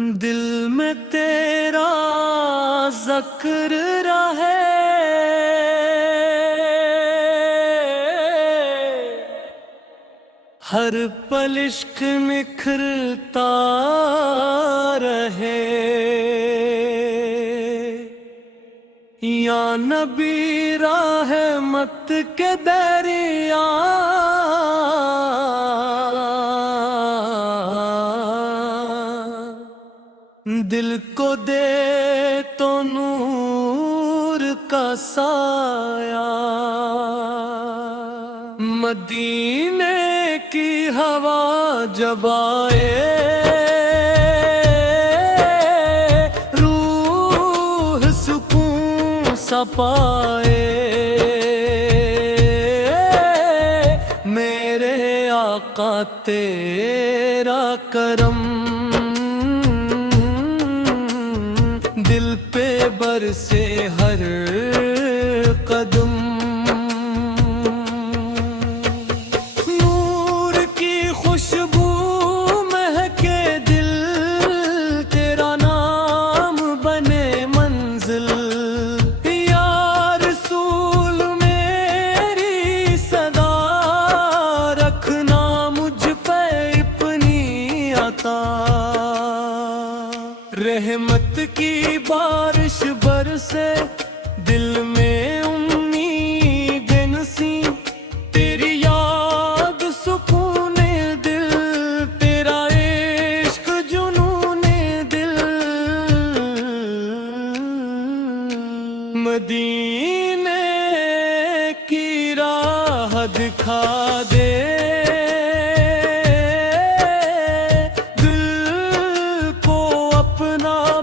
दिल में तेरा ज़िक्र रहे, हर पल इश्क निखरता रहे। या नबी रहमत के दरिया, दिल को दे तो नूर का साया। मदीने की हवा जब आए, रूह सुकून सा पाए। मेरे आका तेरा करम, दिल पे बरसे हर कदम। नूर की खुशबू महके दिल, तेरा नाम बने मंजिल। या रसूल मेरी सदा, रखना मुझ पे अपनी अता। रहमत की बारिश बरसे, दिल में उम्मीदें नसी। तेरी याद सुकूने दिल, तेरा इश्क जुनूने दिल। मदीने की राह दिखा दे,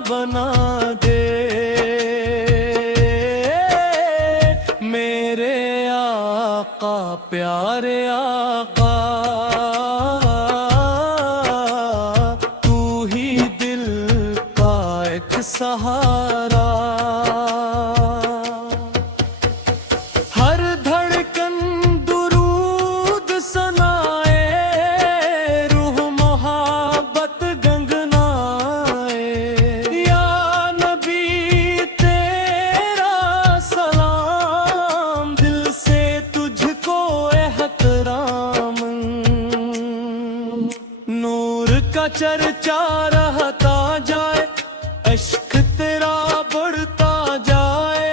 बना दे। मेरे आका प्यारे आका, तू ही दिल का एक सहारा। हर धड़कन दुरूद सनाए, रूह मोहब्बत गंगनाए। का चर्चा रहता जाए, इश्क तेरा बढ़ता जाए।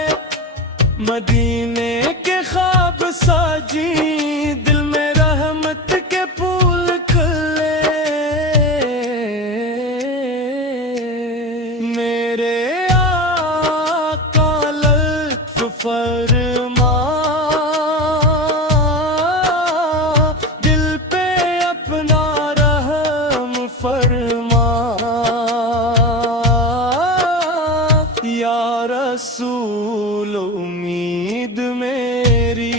मदीने के ख्वाब साजी, दिल में रहमत के फूल खिले। मेरे आका लत्फ फरमा, दिल पे अपना फरमा। या रसूल उम्मीद मेरी,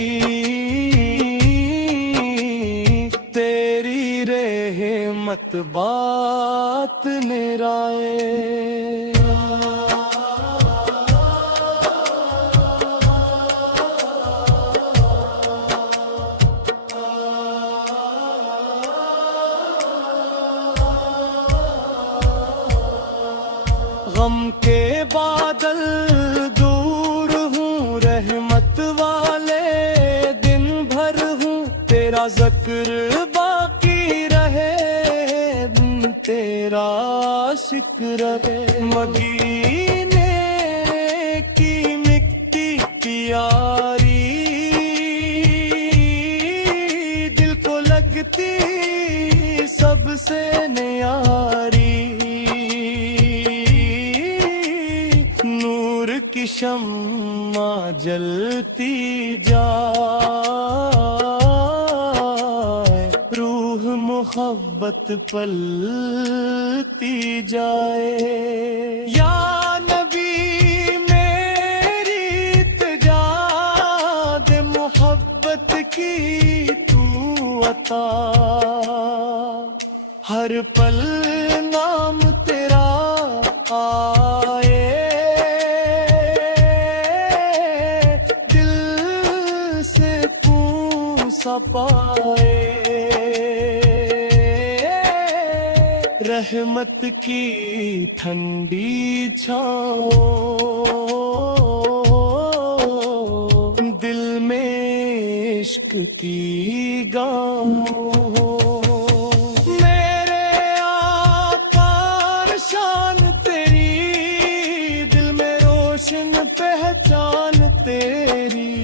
तेरी रहमत बात निराए। गम के बादल दूर हूँ, रहमत वाले दिन भर हूँ। तेरा ज़िक्र बाकी रहे, तेरा शिक्र रहे। मदीने की मिट्टी की यारी, दिल को लगती सबसे न्यारी। की शम्मा जलती जाए, रूह मोहब्बत पलती जाए। या नबी मेरी इल्तिजा दे, मोहब्बत की तू अता। हर पल नाम तेरा आए, पाए। रहमत रहमत की ठंडी छाओ, दिल में इश्क की गाओ। मेरे आका शान तेरी, दिल में रोशन पहचान तेरी,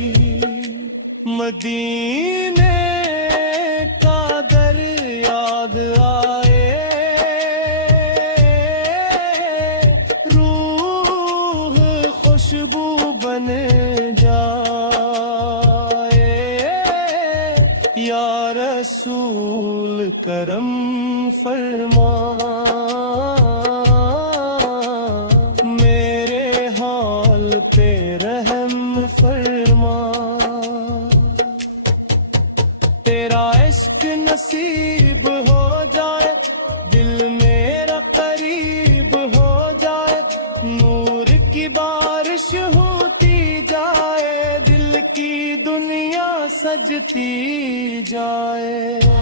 मदीने का दर याद आए, रूह खुशबू बन जाए। या रसूल करम फरमा, मेरे हाल पे रहम फरमा। तेरा इश्क नसीब हो जाए, दिल मेरा करीब हो जाए, नूर की बारिश होती जाए, दिल की दुनिया सजती जाए।